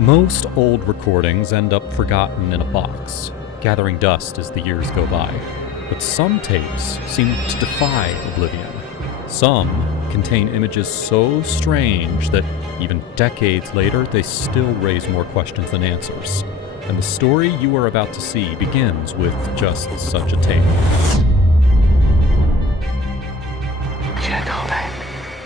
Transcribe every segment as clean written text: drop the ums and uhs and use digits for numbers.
Most old recordings end up forgotten in a box, gathering dust as the years go by. But some tapes seem to defy oblivion. Some contain images so strange that even decades later they still raise more questions than answers. And the story you are about to see begins with just such a tape. Gentlemen,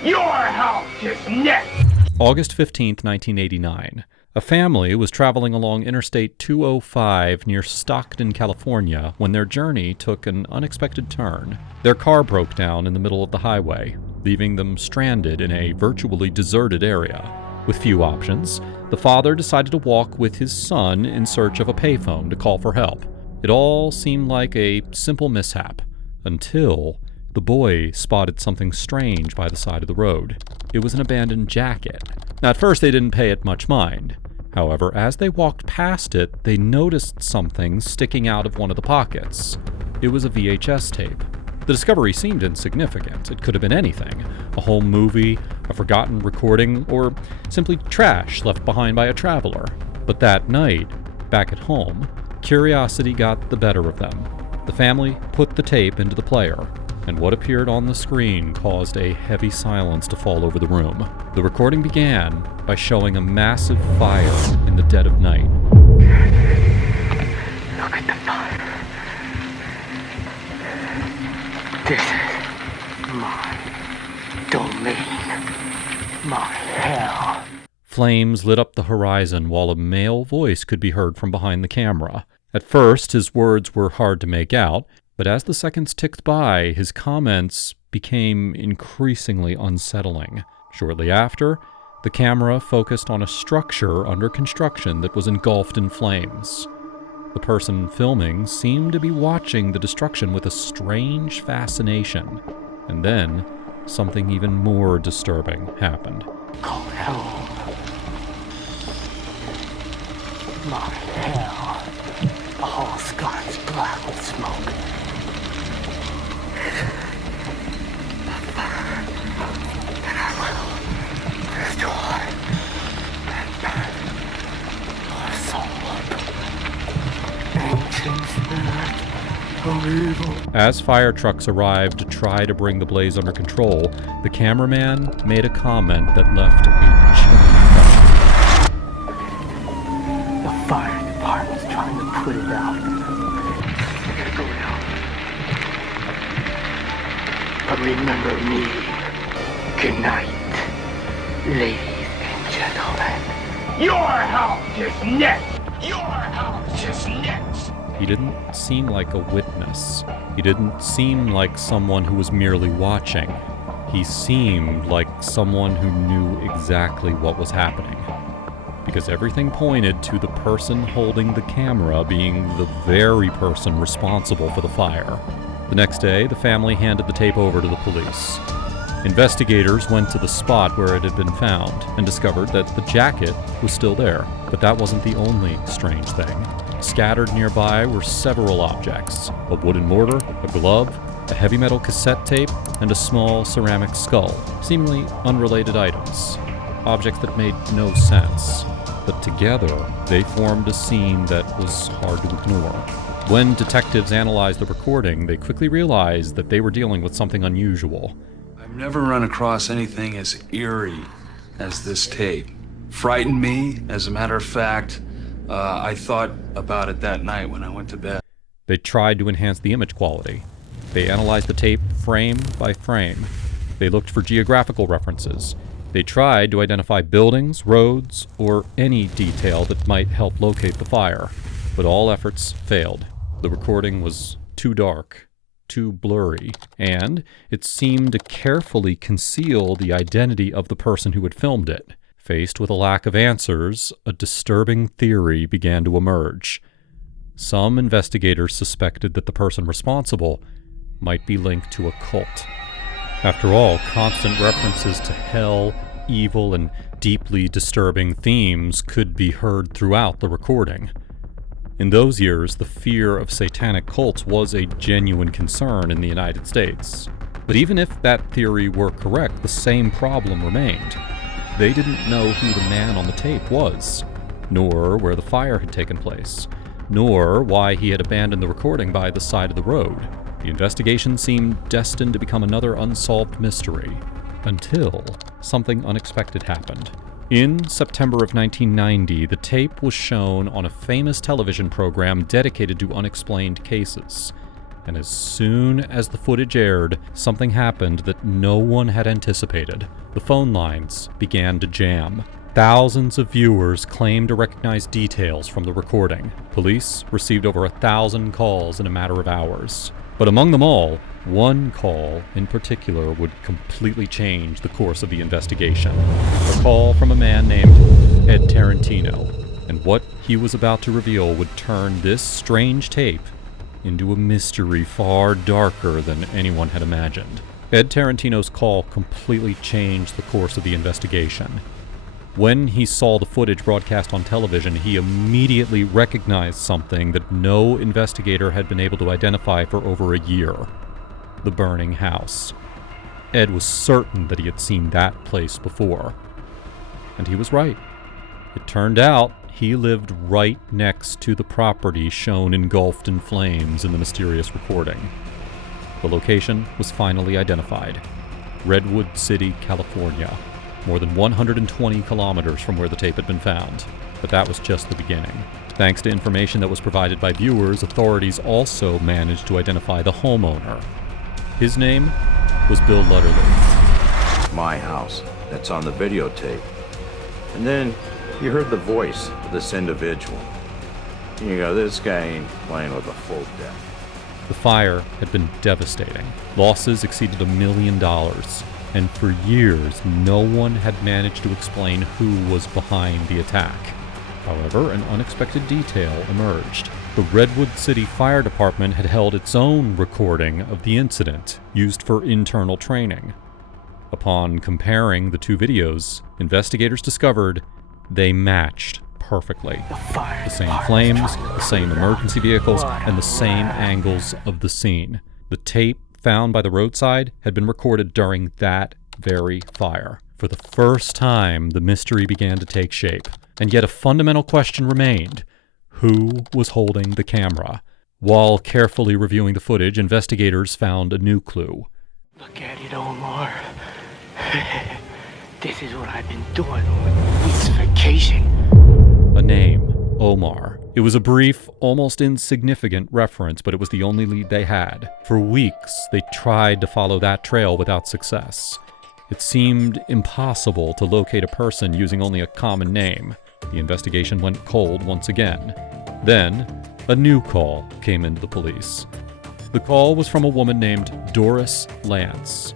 your house is next! August 15th, 1989. A family was traveling along Interstate 205 near Stockton, California, when their journey took an unexpected turn. Their car broke down in the middle of the highway, leaving them stranded in a virtually deserted area. With few options, the father decided to walk with his son in search of a payphone to call for help. It all seemed like a simple mishap, until the boy spotted something strange by the side of the road. It was an abandoned jacket. Now, at first, they didn't pay it much mind. However, as they walked past it, they noticed something sticking out of one of the pockets. It was a VHS tape. The discovery seemed insignificant. It could have been anything: a home movie, a forgotten recording, or simply trash left behind by a traveler. But that night, back at home, curiosity got the better of them. The family put the tape into the player, and what appeared on the screen caused a heavy silence to fall over the room. The recording began by showing a massive fire in the dead of night. Look at the fire. This is my domain. My hell. Flames lit up the horizon while a male voice could be heard from behind the camera. At first, his words were hard to make out, but as the seconds ticked by, his comments became increasingly unsettling. Shortly after, the camera focused on a structure under construction that was engulfed in flames. The person filming seemed to be watching the destruction with a strange fascination. And then, something even more disturbing happened. Go home. My hell. All skies black with smoke. The fire that I will destroy and burn your soul. Ancient spirit of evil. As fire trucks arrived to try to bring the blaze under control, the cameraman made a comment that left a chilling impression. The fire department's trying to put it out. I gotta go now. But remember me. Good night, ladies and gentlemen. Your house is next! Your house is next! He didn't seem like a witness. He didn't seem like someone who was merely watching. He seemed like someone who knew exactly what was happening. Because everything pointed to the person holding the camera being the very person responsible for the fire. The next day, the family handed the tape over to the police. Investigators went to the spot where it had been found and discovered that the jacket was still there. But that wasn't the only strange thing. Scattered nearby were several objects: a wooden mortar, a glove, a heavy metal cassette tape, and a small ceramic skull, seemingly unrelated items. Objects that made no sense. But together, they formed a scene that was hard to ignore. When detectives analyzed the recording, they quickly realized that they were dealing with something unusual. I've never run across anything as eerie as this tape. Frightened me, as a matter of fact. I thought about it that night when I went to bed. They tried to enhance the image quality. They analyzed the tape frame by frame. They looked for geographical references. They tried to identify buildings, roads, or any detail that might help locate the fire. But all efforts failed. The recording was too dark, too blurry, and it seemed to carefully conceal the identity of the person who had filmed it. Faced with a lack of answers, a disturbing theory began to emerge. Some investigators suspected that the person responsible might be linked to a cult. After all, constant references to hell, evil, and deeply disturbing themes could be heard throughout the recording. In those years, the fear of satanic cults was a genuine concern in the United States. But even if that theory were correct, the same problem remained. They didn't know who the man on the tape was. nor where the fire had taken place, nor why he had abandoned the recording by the side of the road. The investigation seemed destined to become another unsolved mystery, until something unexpected happened. In September of 1990, the tape was shown on a famous television program dedicated to unexplained cases. And as soon as the footage aired, something happened that no one had anticipated. The phone lines began to jam. Thousands of viewers claimed to recognize details from the recording. Police received over 1,000 calls in a matter of hours. But among them all, one call in particular would completely change the course of the investigation. A call from a man named Ed Tarantino. And what he was about to reveal would turn this strange tape into a mystery far darker than anyone had imagined. Ed Tarantino's call completely changed the course of the investigation. When he saw the footage broadcast on television, he immediately recognized something that no investigator had been able to identify for over a year: the burning house. Ed was certain that he had seen that place before. And he was right. It turned out he lived right next to the property shown engulfed in flames in the mysterious recording. The location was finally identified: Redwood City, California, more than 120 kilometers from where the tape had been found. But that was just the beginning. Thanks to information that was provided by viewers, authorities also managed to identify the homeowner. His name was Bill Lutterly. My house, that's on the videotape. And then you heard the voice of this individual. You go, this guy ain't playing with a full deck. The fire had been devastating. Losses exceeded $1 million. And for years, no one had managed to explain who was behind the attack. However, an unexpected detail emerged. The Redwood City Fire Department had held its own recording of the incident, used for internal training. Upon comparing the two videos, investigators discovered they matched perfectly. The same flames, the same emergency vehicles, and the same angles of the scene. The tape found by the roadside had been recorded during that very fire. For the first time, the mystery began to take shape. And yet a fundamental question remained: who was holding the camera? While carefully reviewing the footage, investigators found a new clue. Look at it, Omar. This is what I've been doing on this vacation. A name: Omar. It was a brief, almost insignificant reference, but it was the only lead they had. For weeks, they tried to follow that trail without success. It seemed impossible to locate a person using only a common name. The investigation went cold once again. Then, a new call came into the police. The call was from a woman named Doris Lance.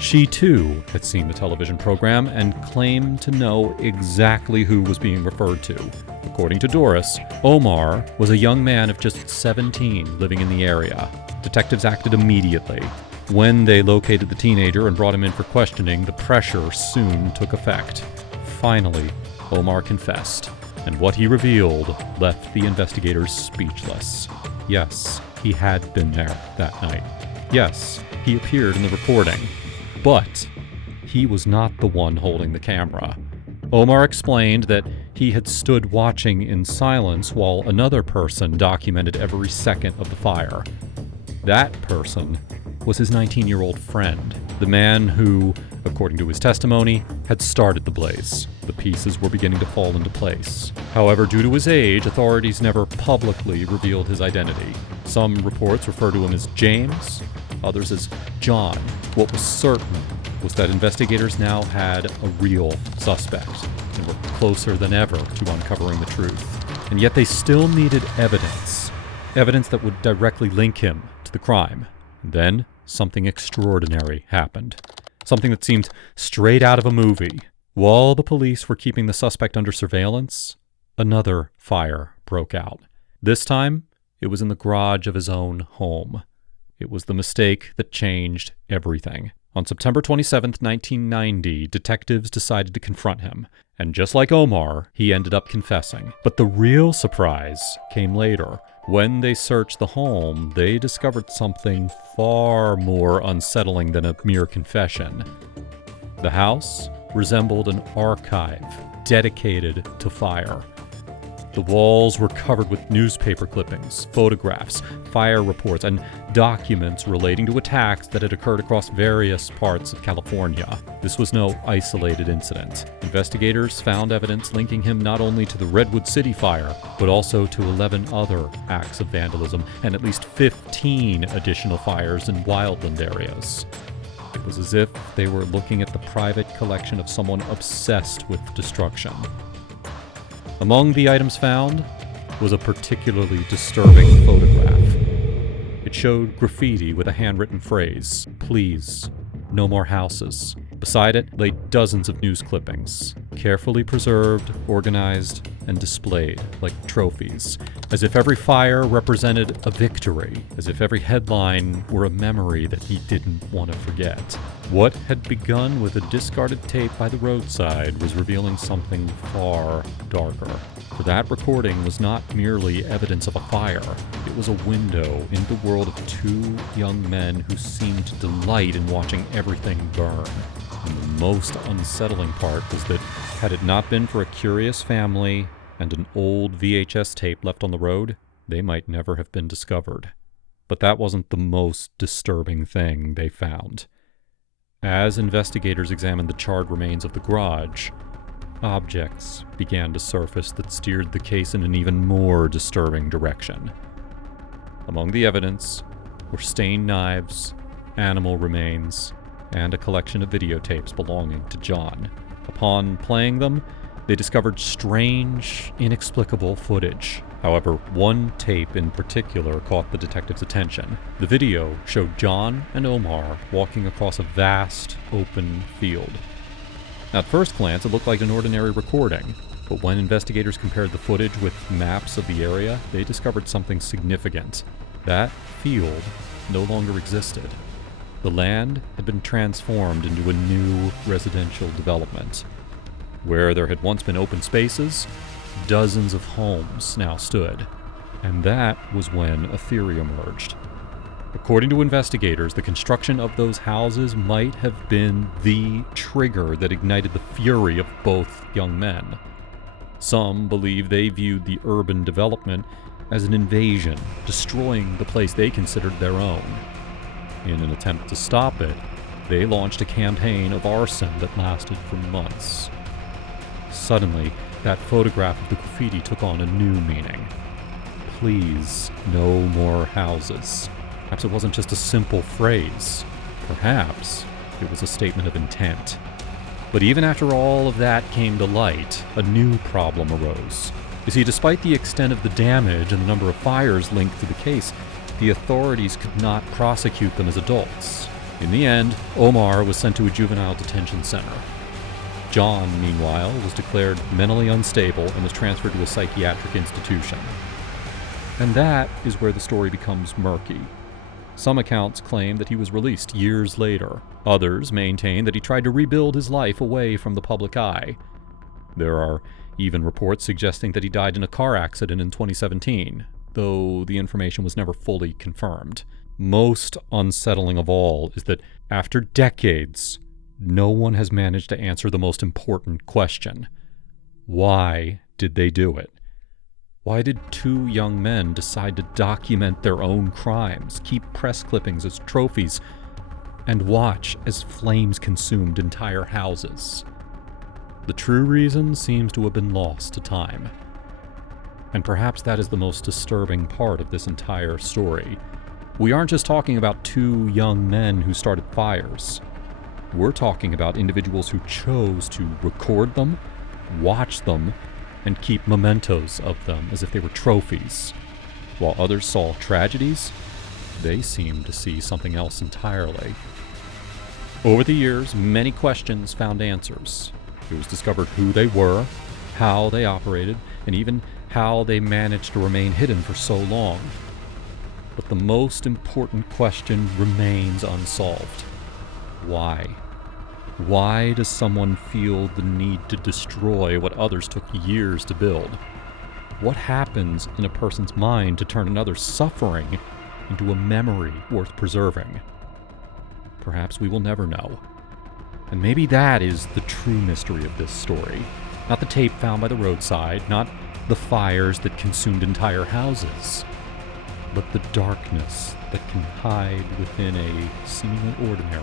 She too had seen the television program and claimed to know exactly who was being referred to. According to Doris, Omar was a young man of just 17 living in the area. Detectives acted immediately. When they located the teenager and brought him in for questioning, the pressure soon took effect. Finally, Omar confessed, and what he revealed left the investigators speechless. Yes, he had been there that night. Yes, he appeared in the recording. But he was not the one holding the camera. Omar explained that he had stood watching in silence while another person documented every second of the fire. That person was his 19-year-old friend, the man who, according to his testimony, had started the blaze. The pieces were beginning to fall into place. However, due to his age, authorities never publicly revealed his identity. Some reports refer to him as James, others as John. What was certain was that investigators now had a real suspect and were closer than ever to uncovering the truth. And yet they still needed evidence that would directly link him to the crime. And then something extraordinary happened. Something that seemed straight out of a movie. While the police were keeping the suspect under surveillance, another fire broke out. This time, it was in the garage of his own home. It was the mistake that changed everything. On September 27, 1990, detectives decided to confront him. And just like Omar, he ended up confessing. But the real surprise came later. When they searched the home, they discovered something far more unsettling than a mere confession. The house resembled an archive dedicated to fire. The walls were covered with newspaper clippings, photographs, fire reports, and documents relating to attacks that had occurred across various parts of California. This was no isolated incident. Investigators found evidence linking him not only to the Redwood City fire, but also to 11 other acts of vandalism and at least 15 additional fires in wildland areas. It was as if they were looking at the private collection of someone obsessed with destruction. Among the items found was a particularly disturbing photograph. It showed graffiti with a handwritten phrase, "Please, no more houses." Beside it lay dozens of news clippings, carefully preserved, organized, and displayed like trophies, as if every fire represented a victory, as if every headline were a memory that he didn't want to forget. What had begun with a discarded tape by the roadside was revealing something far darker. For that recording was not merely evidence of a fire. It was a window into the world of two young men who seemed to delight in watching everything burn. And the most unsettling part was that had it not been for a curious family and an old VHS tape left on the road, they might never have been discovered. But that wasn't the most disturbing thing they found. As investigators examined the charred remains of the garage, objects began to surface that steered the case in an even more disturbing direction. Among the evidence were stained knives, animal remains, and a collection of videotapes belonging to John. Upon playing them, they discovered strange, inexplicable footage. However, one tape in particular caught the detective's attention. The video showed John and Omar walking across a vast, open field. At first glance, it looked like an ordinary recording, but when investigators compared the footage with maps of the area, they discovered something significant. That field no longer existed. The land had been transformed into a new residential development. Where there had once been open spaces, dozens of homes now stood. And that was when a theory emerged. According to investigators, the construction of those houses might have been the trigger that ignited the fury of both young men. Some believe they viewed the urban development as an invasion, destroying the place they considered their own. In an attempt to stop it, they launched a campaign of arson that lasted for months. Suddenly, that photograph of the graffiti took on a new meaning. Please, no more houses. Perhaps it wasn't just a simple phrase. Perhaps it was a statement of intent. But even after all of that came to light, a new problem arose. You see, despite the extent of the damage and the number of fires linked to the case, the authorities could not prosecute them as adults. In the end, Omar was sent to a juvenile detention center. John, meanwhile, was declared mentally unstable and was transferred to a psychiatric institution. And that is where the story becomes murky. Some accounts claim that he was released years later. Others maintain that he tried to rebuild his life away from the public eye. There are even reports suggesting that he died in a car accident in 2017, though the information was never fully confirmed. Most unsettling of all is that after decades, no one has managed to answer the most important question. Why did they do it? Why did two young men decide to document their own crimes, keep press clippings as trophies, and watch as flames consumed entire houses? The true reason seems to have been lost to time. And perhaps that is the most disturbing part of this entire story. We aren't just talking about two young men who started fires. We're talking about individuals who chose to record them, watch them, and keep mementos of them as if they were trophies. While others saw tragedies, they seemed to see something else entirely. Over the years, many questions found answers. It was discovered who they were, how they operated, and even how they managed to remain hidden for so long. But the most important question remains unsolved. Why? Why does someone feel the need to destroy what others took years to build? What happens in a person's mind to turn another's suffering into a memory worth preserving? Perhaps we will never know. And maybe that is the true mystery of this story. Not the tape found by the roadside, not the fires that consumed entire houses, but the darkness that can hide within a seemingly ordinary